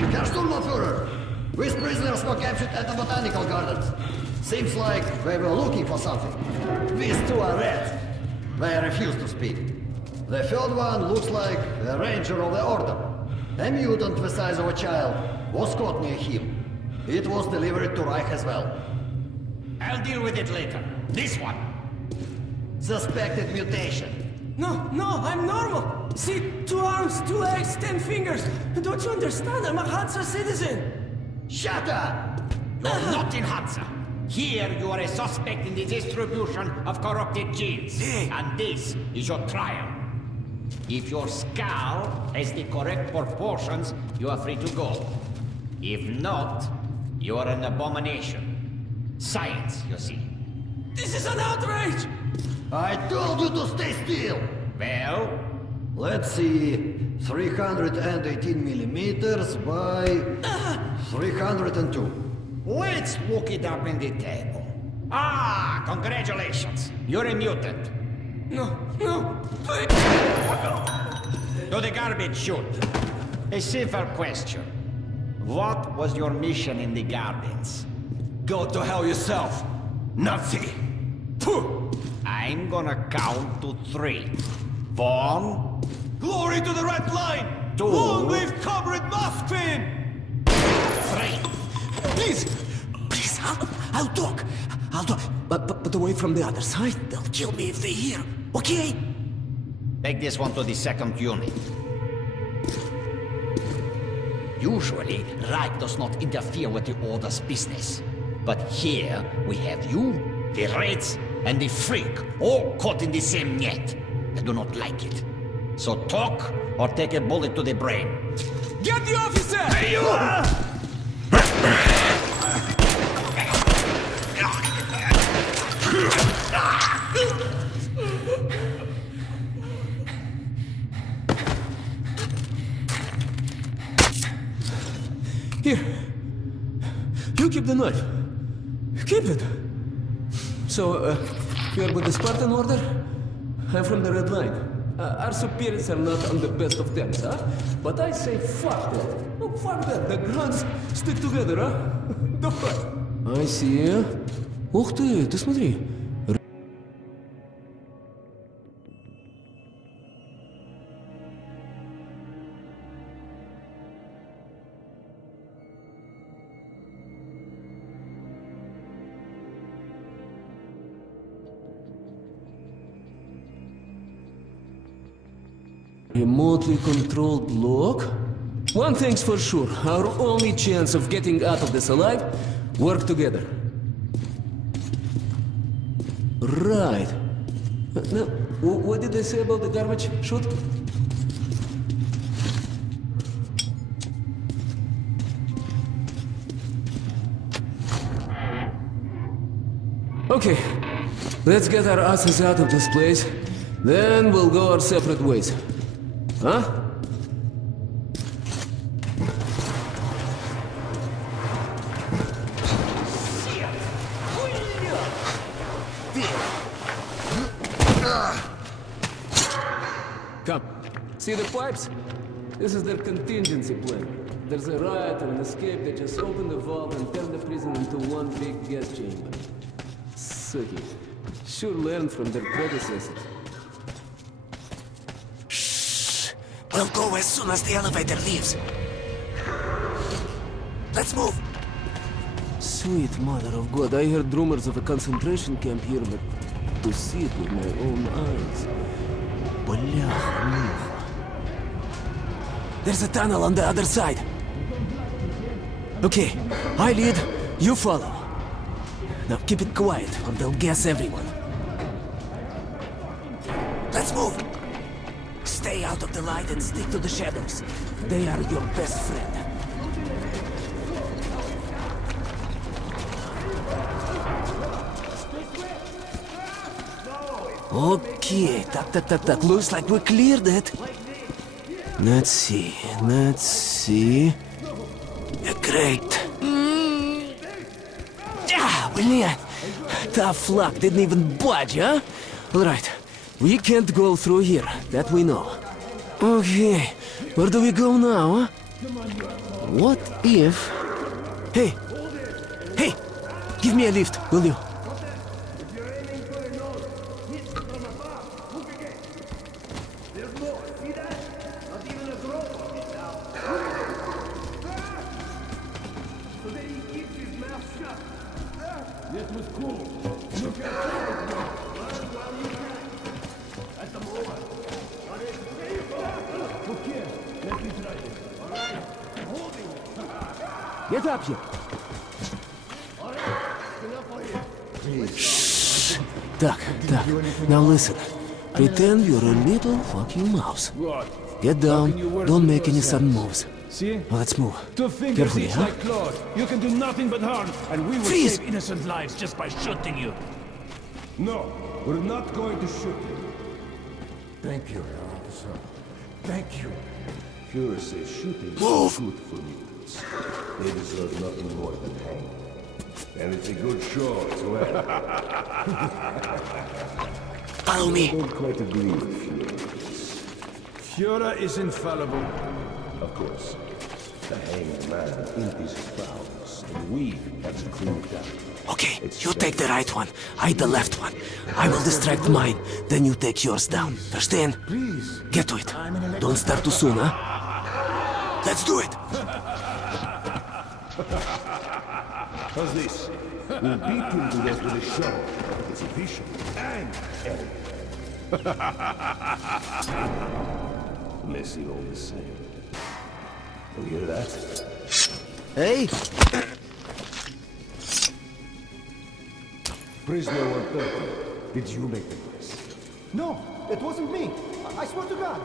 Herr Sturmbannführer, these prisoners were captured at the botanical gardens. Seems like they were looking for something. These two are rats. They refuse to speak. The third one looks like a ranger of the order. A mutant the size of a child was caught near him. It was delivered to Reich as well. I'll deal with it later. This one. Suspected mutation. No, I'm normal. See, 2 arms, 2 legs, 10 fingers. Don't you understand? I'm a Hansa citizen. Shut up! You're not in Hansa. Here you are a suspect in the distribution of corrupted genes. And this is your trial. If your skull has the correct proportions, you are free to go. If not, you are an abomination. Science, you see. This is an outrage! I told you to stay still! Well? Let's see. 318 millimeters by 302. Let's look it up in the table. Ah, congratulations. You're a mutant. No, please! To the garbage chute. A simple question. What was your mission in the gardens? Go to hell yourself, Nazi! Phew. I'm gonna count to 3. 1, Glory to the Red Line! 2, Long live Comrade Moskvin! 3. Please, I'll talk. But away from the other side. They'll kill me if they hear. Okay? Take this one to the 2nd unit. Usually, Reich does not interfere with the Order's business. But here, we have you, the Reds, and the Freak, all caught in the same net. I do not like it. So talk, or take a bullet to the brain. Get the officer! Hey, you! Here. You keep the knife. Keep it. So, you're with the Spartan Order? I'm from the Red Line. Our superiors are not on the best of terms, huh? But I say fuck that. No, fuck that. The Grunts stick together, huh? Давай. I see. Ух ты смотри. Remotely controlled block? One thing's for sure, our only chance of getting out of this alive, work together. Right. Now, what did they say about the garbage chute? Okay, let's get our asses out of this place, then we'll go our separate ways. Huh? Come. See the pipes? This is their contingency plan. There's a riot or an escape, they just open the valve and turn the prison into one big gas chamber. Sucky. Sure learned from their predecessors. We'll go as soon as the elevator leaves. Let's move. Sweet mother of God, I heard rumors of a concentration camp here, but to see it with my own eyes. Бляха-муха. There's a tunnel on the other side. Okay, I lead, you follow. Now keep it quiet, or they'll gas everyone. Let's move. Stay out of the light and stick to the shadows. They are your best friend. Okay, так. Looks like we cleared it. Let's see. Great. Блин, tough luck, didn't even budge, huh? All right, we can't go through here, that we know. Okay, where do we go now, huh? What if... Hey! Hey! Give me a lift, will you? Get up here. Shh. Duck. Now listen. Pretend you're a little fucking mouse. Get down. Don't make any sudden moves. See? Now let's move. 2 fingers Carefully, each huh? like Claude. You can do nothing but harm, and we will Freeze! save innocent lives just by shooting you. No, we're not going to shoot you. Thank you, officer. Thank you. Fuhrer says shooting Move! is good for mutants. They deserve nothing more than hanging. And it's a good show as well. Follow me. I don't quite agree with Fuhrer. Führer is infallible. Of course, the hanging man empties his bowels, and we have to clean it down. Okay, you take the right one. I the left one. I will distract mine. Then you take yours down. Understand? Please. Get to it. Don't start too soon, huh? Let's do it. How's this? We'll beat him to death with a shovel. It's efficient and elegant. Messy all the same. You hear that? Hey? Prisoner 130, did you make the noise? No, it wasn't me. I swear to God.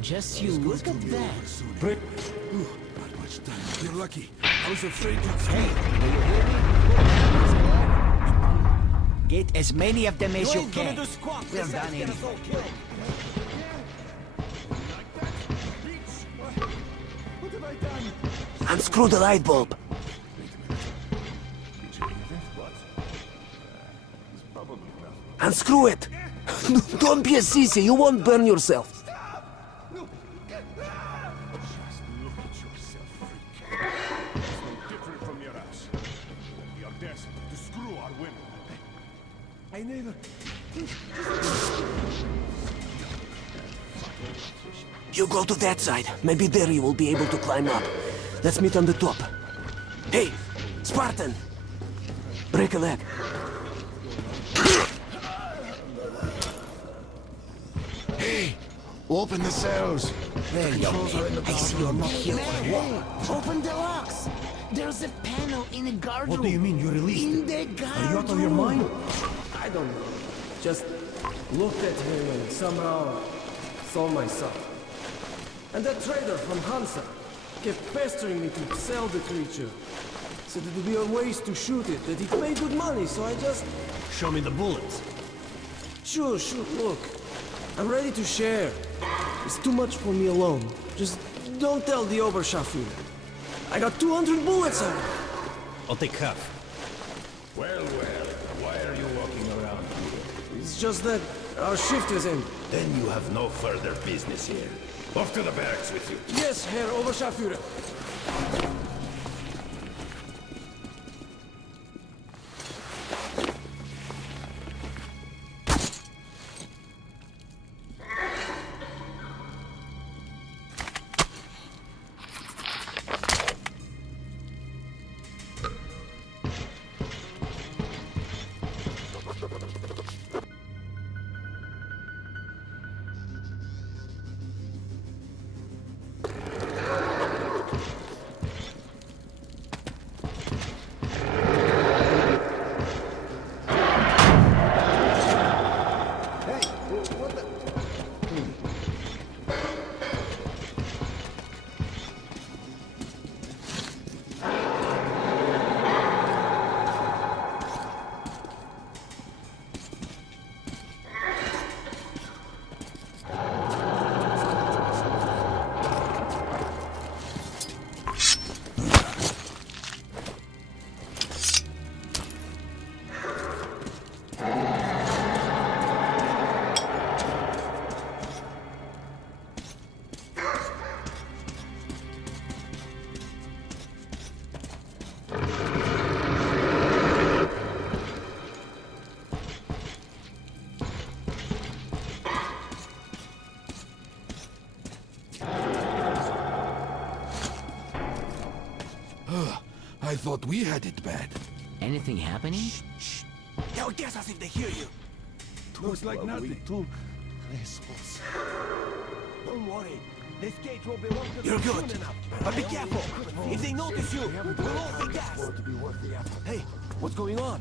Just you look at that. Not much time. You're lucky. I was afraid you'd Get as many of them as you can. We're done anyway. Unscrew the light bulb. Unscrew it. Don't be a sissy. You won't burn yourself. Different from your ass. We are destined to screw our women. I never... You go to that side. Maybe there you will be able to climb up. Let's meet on the top. Hey, Spartan! Break a leg. Open the cells. There you are. I see you're not here for a walk. Open the locks. There's a panel in the guard room. What do you mean you released In him? the guard Are you out of your mind? I don't know. Just looked at him and somehow saw myself. And that trader from Hansa kept pestering me to sell the creature. Said it would be a waste to shoot it, that it made good money, so I just... Show me the bullets. Sure, look. I'm ready to share. It's too much for me alone. Just don't tell the Oberscharführer. I got 200 bullets out of it. I'll take half. Well, why are you walking around here? It's just that our shift is in. Then you have no further business here. Off to the barracks with you. Yes, Herr Oberscharführer. I thought we had it bad. Anything happening? They'll guess us if they hear you. Looks like nothing. Don't worry. This gate will belong to You're good. But be careful. If they notice you, we'll all be gassed. Hey, what's going on?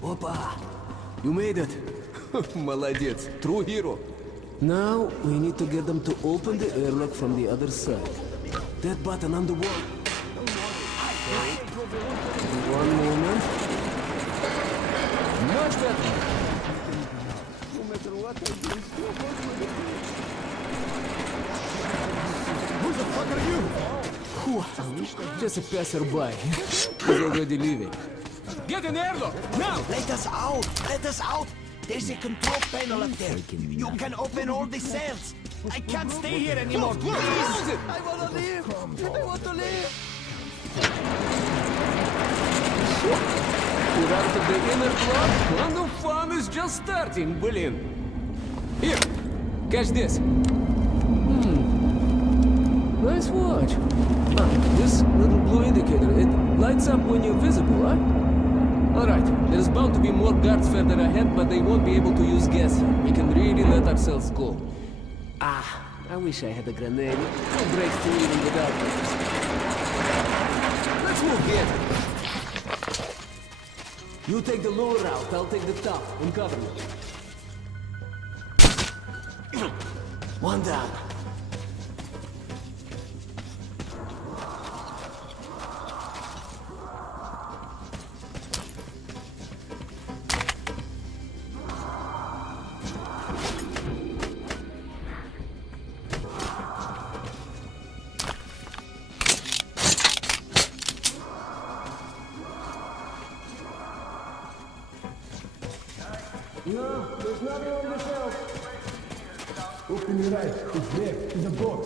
Опа! You made it! Молодец! True hero! Now, we need to get them to open the airlock from the other side. That button on the wall. One moment. Much better! No matter what I do, Who the fuck are you? just a passerby. He's already leaving. Get an airlock! Now! Let us out! Let us out! There's a control panel up there. You can open all the cells. I can't stay here anymore. Please! I wanna leave! I want to leave! We're out of the inner block, and the fun is just starting, блин. Here, catch this. Nice watch. This little blue indicator, it lights up when you're visible, huh? Alright, there's bound to be more guards further ahead, but they won't be able to use gas. We can really let ourselves go. I wish I had a grenade. No break through even without this. Let's move here. You take the lower route, I'll take the top and cover you. One down. No, there's nothing on the shelf. Open your eyes. It's there, in the box.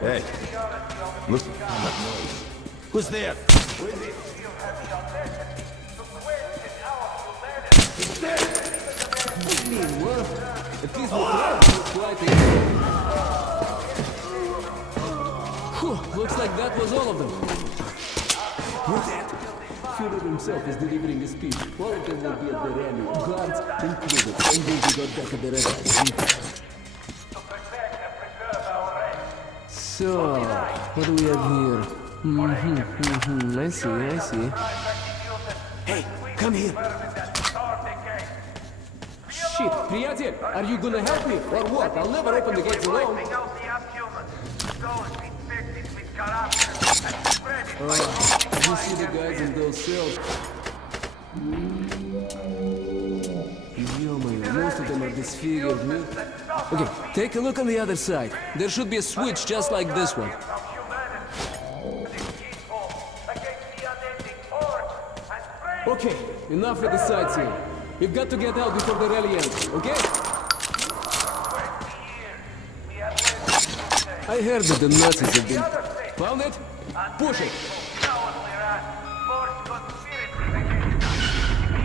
Hey, look at that noise. Who's there? Well, at least we're quite Whew, looks like that was all of them. Who's that? Führer himself is delivering a speech. All of them will be at the rally, guards included, and will be got back at the red line. So, what do we have here? I see. Hey, come here. Shit, приятель, are you gonna help me, or what? I'll never open the gates alone. You see the guys in those cells? Ё-моё, most of them are disfigured, man. Okay, take a look on the other side. There should be a switch just like this one. Okay, enough with the sightseeing. We've got to get out before the rally ends, okay? I heard that the Nazis have been... Found it? Push it!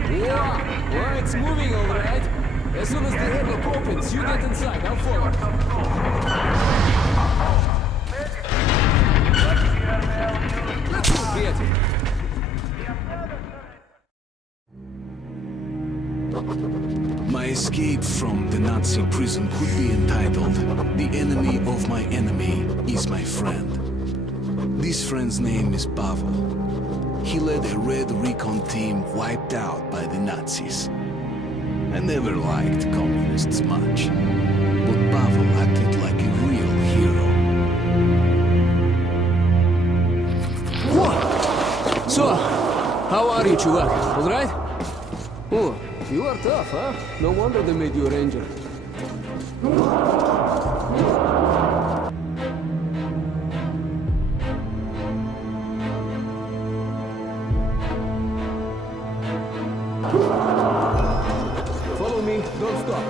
Yeah, it's moving all right. As soon as the airlock opens, you get inside. I'll follow. Let's move, приятель. My escape from the Nazi prison could be entitled "The Enemy of My Enemy is My Friend." This friend's name is Pavel. He led a red recon team wiped out by the Nazis. I never liked communists much, but Pavel acted like a real hero. So, how are you, чувак? All right? Oh, you are tough, huh? No wonder they made you a ranger. Follow me, don't stop.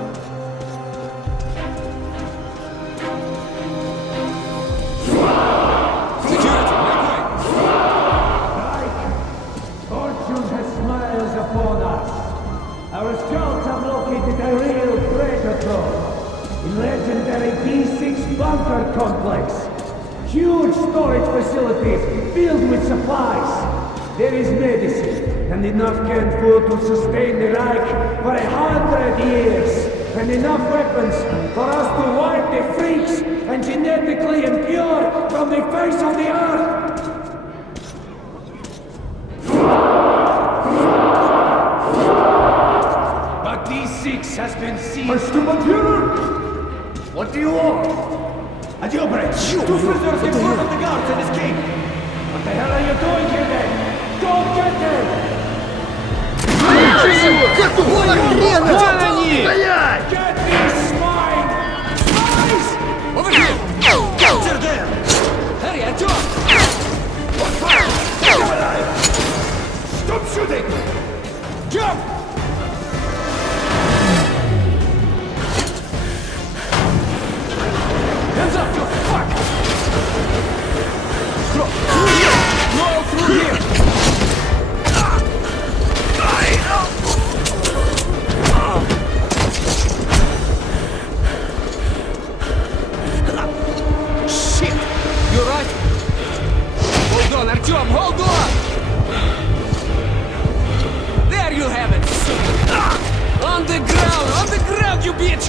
Security, make way! in legendary B6 bunker complex. Huge storage facilities filled with supplies. There is medicine and enough canned food to sustain the Reich for 100 years. And enough weapons for us to wipe the freaks and genetically impure from the face of the earth. But D6 has been seized. What do you want? A jailbreak. Two prisoners in front of the guards and escape. What the hell are you doing here then? Go get them! Какого хрена? Вон они! Стоять! Get these swine! Spies! Over here! Capture them! Hurry, Артём! Stop shooting! Jump! Hands up, you fuck! No, through here! Shit! You right? Hold on, Артём, hold on! There you have it! On the ground, you bitch!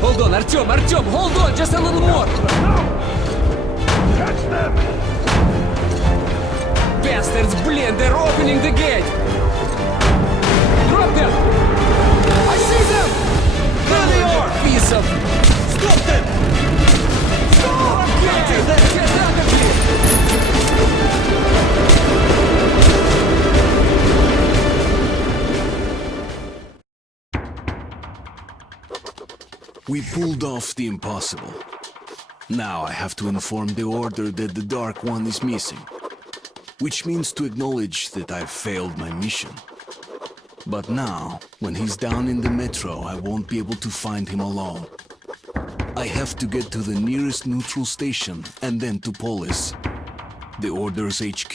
Hold on, Артём, hold on, just a little more! Catch them! Bastards, блин, they're opening the gate! Drop them! I see them! There they are! Piece of... Stop them! Stop! Okay, get out of here! We pulled off the impossible. Now I have to inform the Order that the Dark One is missing. Which means to acknowledge that I've failed my mission. But now, when he's down in the metro, I won't be able to find him alone. I have to get to the nearest neutral station and then to Polis, the Order's HQ.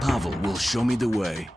Pavel will show me the way,